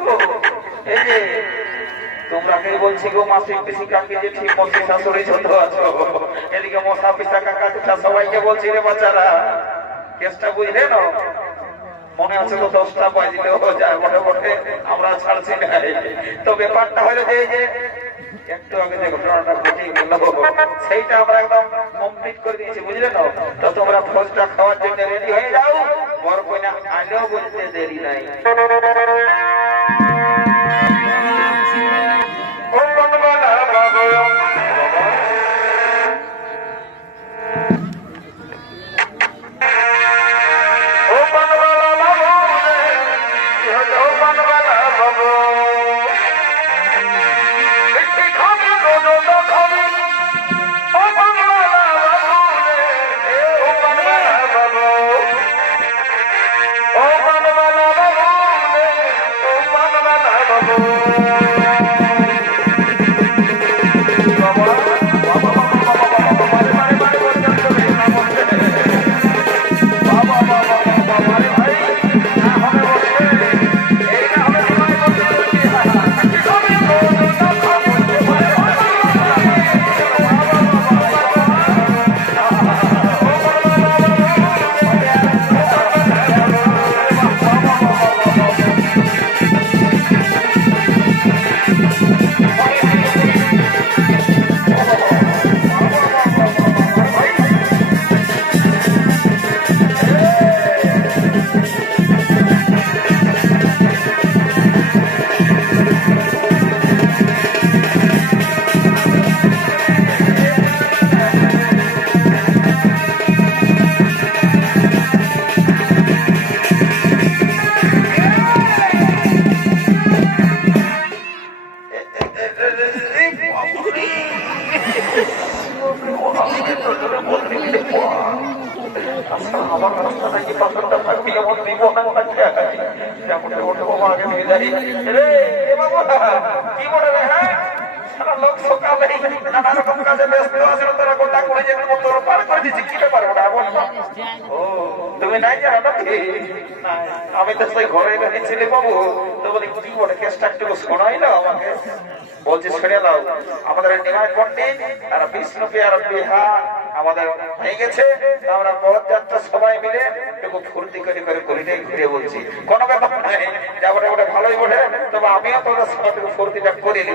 গো এই যে, তোমরা কে বলছি গো মাসিক পিসি কাকি যে ঠিক মতো শাশুড়ি ছোট আছো। এদিকে মশা পিসা কাকা পিসা সবাইকে বলছি রে বাচ্চারা, কেসটা বুঝলে না? মনে আছে তো দশটা বাজিলে ও যায় বটে বটে আমরা ছাড়ছি না। তো ব্যাপারটা হলো যে যে, একটু আগে যে ঘটনাটা ঘটে গেল, সেইটা আমরা একদম কমপ্লিট করে দিয়েছি, বুঝলে না? তো তোমরা ভোজটা খাওয়ার জন্য রেডি হয়ে যাও। বর কইনা আলেও বলতে দেরি নাই। আমি তো সেই ঘরে রেখেছিলি বাবু তো বলি কি বলে কেসটা একটু শোনাই না আমাকে বলছি ছেড়ে দাও আমাদের নিমাই পণ্ডিত আর বিষ্ণুকে আর বিহা আমাদের হয়ে গেছে আমরা বহুত যাত্রা সবাই মিলে একটু ফুর্তি করে করে করিটাই ঘুরে বলছি কোনো ব্যাপার নাই যাব ওটা ভালোই বলে তবে আমিও তোদের সঙ্গে ফুর্তিটা করে নি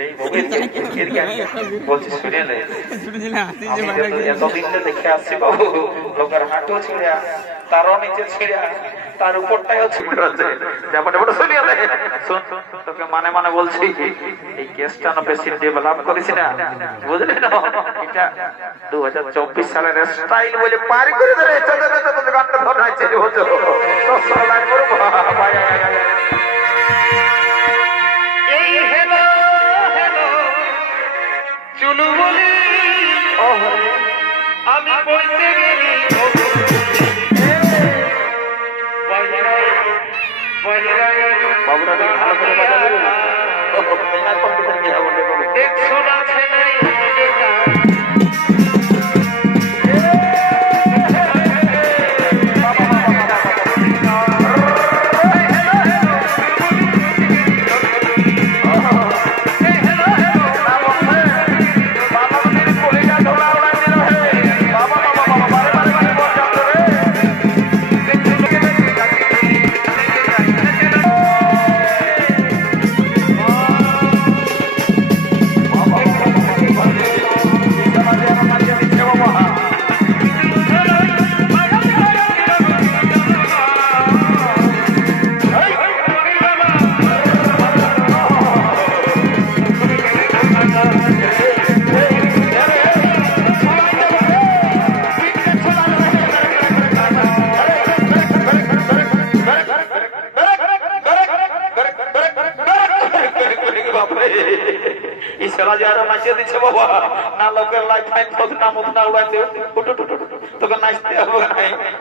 দাও বলছি শুনে নে আমি যত- এতদিন দেখে আসছি বাবু লোকের হাঁটু ছিঁড়া তারও নিচে ছিঁড়া তার উপরটাও ছিঁড়ে আছে ব্যাপারটা বড় নে শোন তোকে মানে মানে বলছি এই কেসটা না বেশি ডেভেলপ করেছি না। বুঝলি না এটা দু হাজার চব্বিশ সালের স্টাইল বলে পারি করে দেবে। গানটা ধরে আছে হতো তো সালাই করব চুলু বলি আমি বলতে গেলি বাবুরা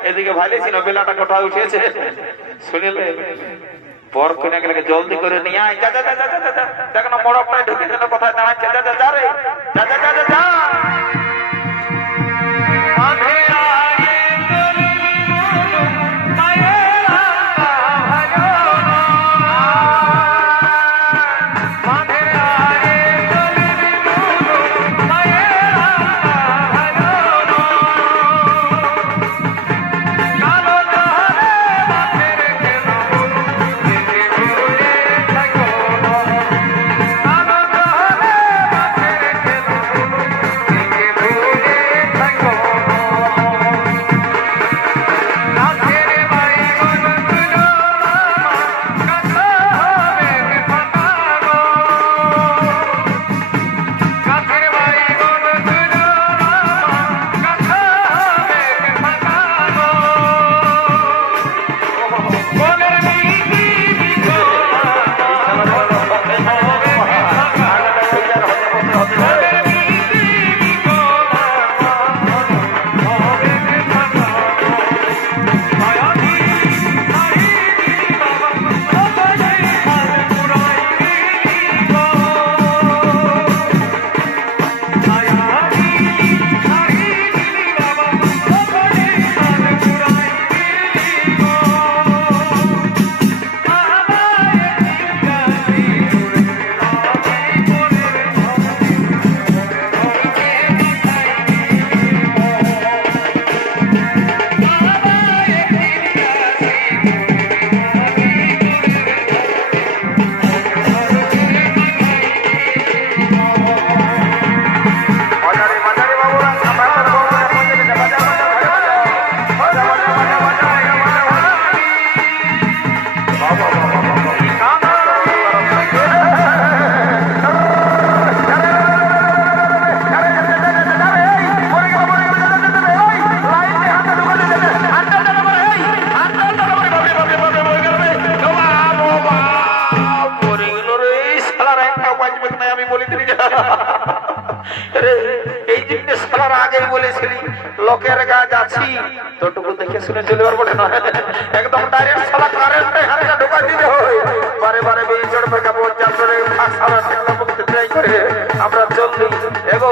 এদিকে ভালো ছিল বেলাটা কোঠা উঠেছে? শুনিলে জলদি করে নিয়ে আয়। যা যা যা যা না কোথায় দাঁড়াচ্ছে। তোটুকু দেখে শুনে চলে পারব না। একদম ডাইরেক্ট সালা কারেন্টে হাতে ঢোকা দিতে হয়। বারে বারে বেই চড়বে কাপড় চাপড়ে সারা ঠেকলা মুক্তি ট্রাই করে। আমরা চললি, এগো,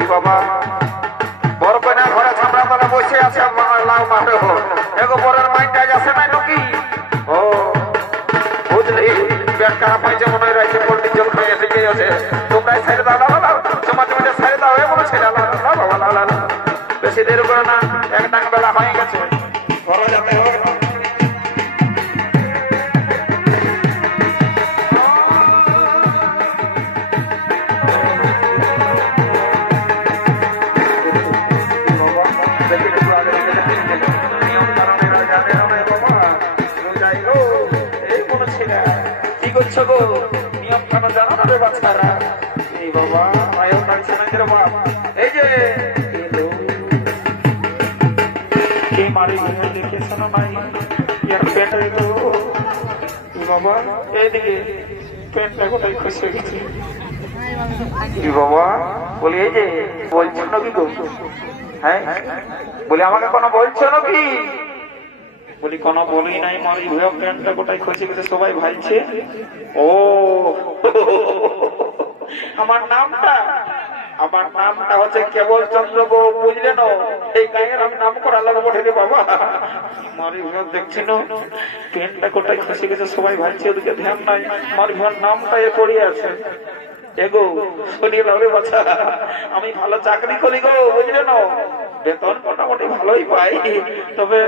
ই বাবা। বড় কন্যা ঘরে ছাপড়া তলা বসে আছে লাউ মাঠে এগো বড়ের মাইন্ডটা যাচ্ছে না নাকি ও, বুঝলি ব্যাগটা পাইছে মনে রাখছে পোল্ট্রি জল খাইয়ে দিকে আছে। তোমরা ছেড়ে দাও দাও মাঝে মাঝে ছেড়ে দাও এ বলো ছেড়ে দাও। বেশি দেরি করে না, এক টাকা বেলা হয়ে কি করছ গো? নিয়ম কেন জানো না রে বাবা, মায়ের কাছে না রে এই যে। কে মারি ঘুমে দেখেছ না নাই ইয়ার পেট তো। বাবা, এইদিকে পেটটা গোটাই খুশি হয়ে গেছে বাবা? বলি, এই যে, বলছো নাকি গো? হ্যাঁ? বলি, আমাকে কোনো বলছো নাকি? বলি, কোনো বলি নাই মারি ভুয়া প্যান্টটা গোটাই খসে গেছে, সবাই ভাইছে। ও। আমার নামটা আমার নামটা হচ্ছে কেবল চন্দ্র গো বুঝলে না? এই গায়ের আমি নাম করা লাগবো রে বাবা। মারি ভুয়া দেখছি না? প্যান্টটা গোটাই খসে গেছে, সবাই ভাইছে, ওদিকে ধ্যান নাই। মারি ভুয়ার নামটা এ পড়ে আছে। এগো, শুনিয়ে লাউরে বাচ্চা আমি ভালো চাকরি করি গো, বুঝলে না? বেতন মোটামুটি ভালোই পাই। তবে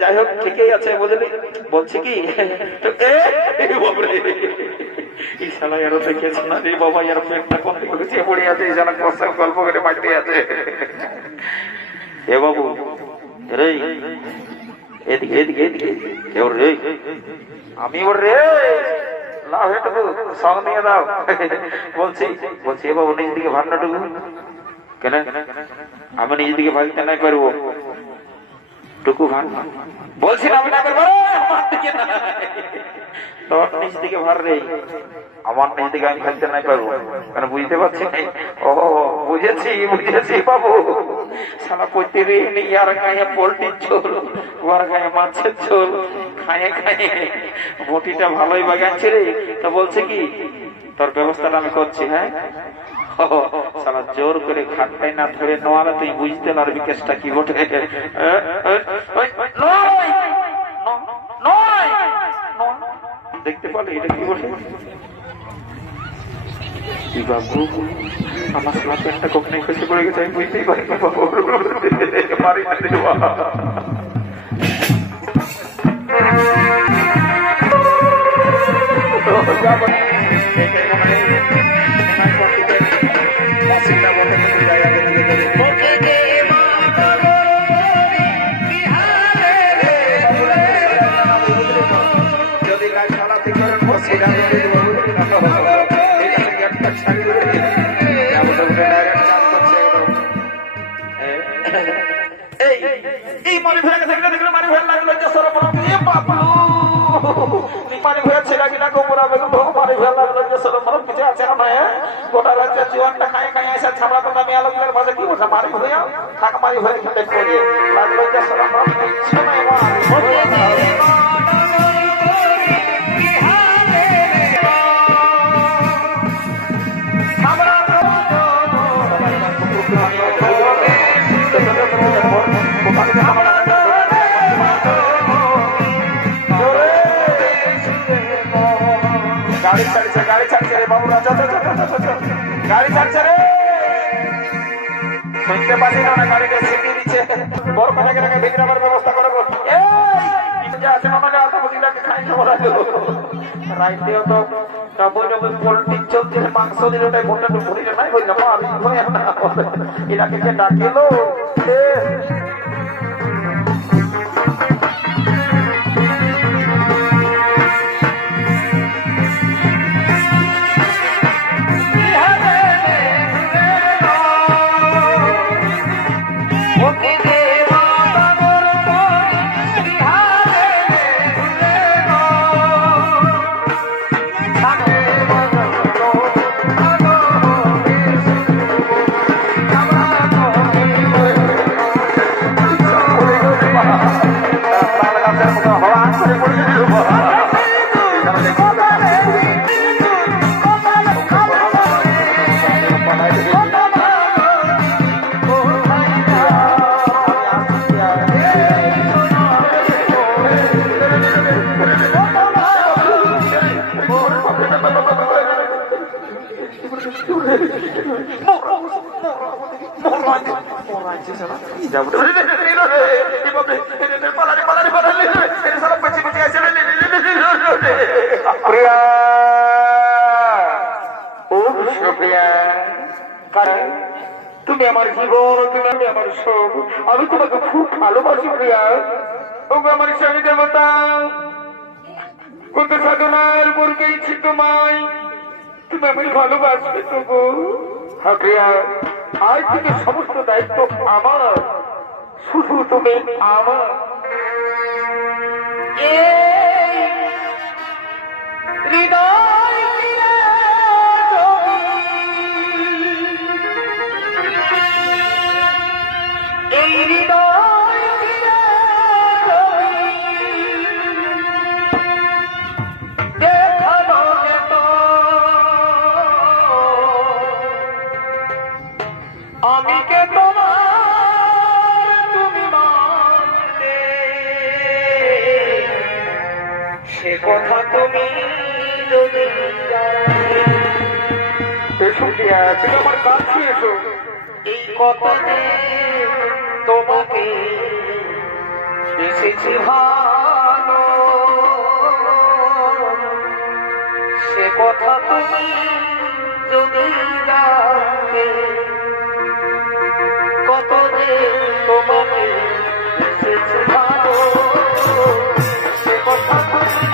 যাই হোক ঠিকই আছে বুঝলি। বলছি কি? তো এ, এ বাপরে। এই শালা এরও দেখেছে না রে বাবা পড়ে আছে গল্প করে এ বাবু রে। রে। আমি ওর রে। লাভ সঙ্গ নিয়ে দাও। বলছি বলছি এ বাবু নিজ দিকে ভাবনাটুকু কেন? আমি নিজ দিকে ভাগতে নাই পারব। টুকু ভার বলছি না, আমি দিকে আমার আমি নাই পারব। বুঝতে পারছি ও, বুঝেছি বুঝেছি মাছের খায়ে। বটিটা ভালোই বাগাচ্ছে রে। তা বলছে কি, তোর ব্যবস্থাটা আমি করছি হ্যাঁ? শালা, জোর করে খাটটাই না ধরে নোয়ালে তুই বুঝতে পারবি কেসটা কি! ন- দেখতে পারলি এটা কি বাবু আমার পড়ে গেছে, আমি বুঝতেই পারি সর্বপ্রথম কিছু আছে হ্যাঁ? গোটা রাজ্যের জোয়ানটা খায় খায় এসে ছাপড়া তোমরা মেয়ে লোকের মাঝে কি বসে মারি হয়ে থাক মারি হয়ে খেতে গাড়ি ছাড়ছে গাড়ি ছাড়ছে রে বাবু রাজা গাড়ি ছাড়ছে রে। শুনতে পাচ্ছি না, গাড়িতে সিটি দিচ্ছে। বড় কোনো জায়গায় ভিতরে আবার ব্যবস্থা করব। রাইতেও তো ডবল ডবল পোল্ট্রি চলছে মাংস দিলে ওটাই ভোটটা তো নাই বললাম আমি এটাকে ডাকিলো। ও কারণ তুমি আমার জীবন তুমি আমি আমার সব আমি তোমাকে খুব ভালোবাসি প্রিয়া ও আমার স্বামী দেবতা কত সাধনার উপর গেছি তোমায় তুমি আমি ভালোবাসবে তবু হ্যাঁ প্রিয়া আজ থেকে সমস্ত দায়িত্ব আমার। শুধু তুমি আমার। হৃদয় তুমি আমার কাছে এসো এই কথা তোমাকে এসেছি ভালো। সে কথা তুমি যদি জানতে কত যে তোমাকে এসেছি ভালো। সে কথা তুমি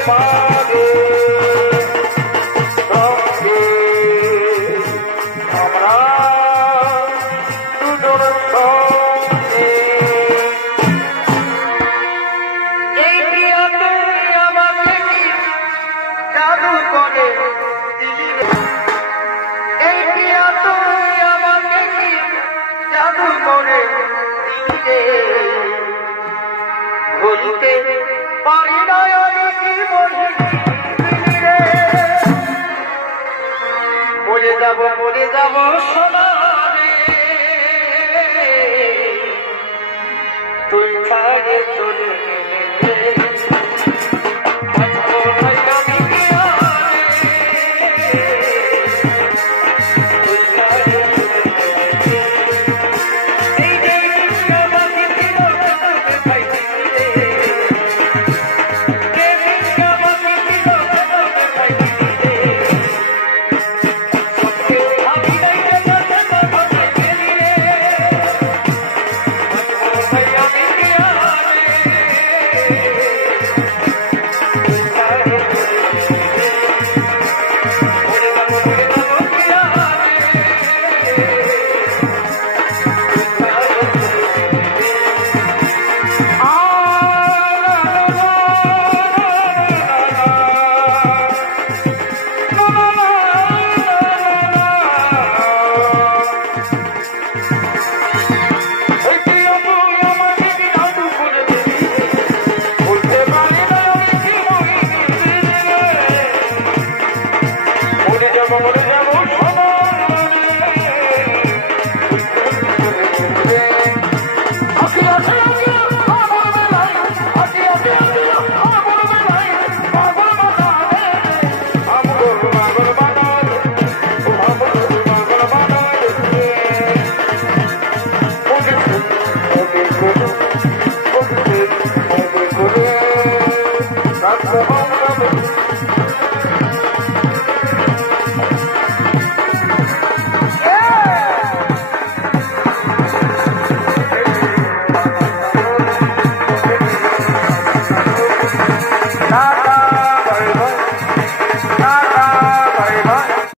তোমারে ছাড়ে চলে গেলে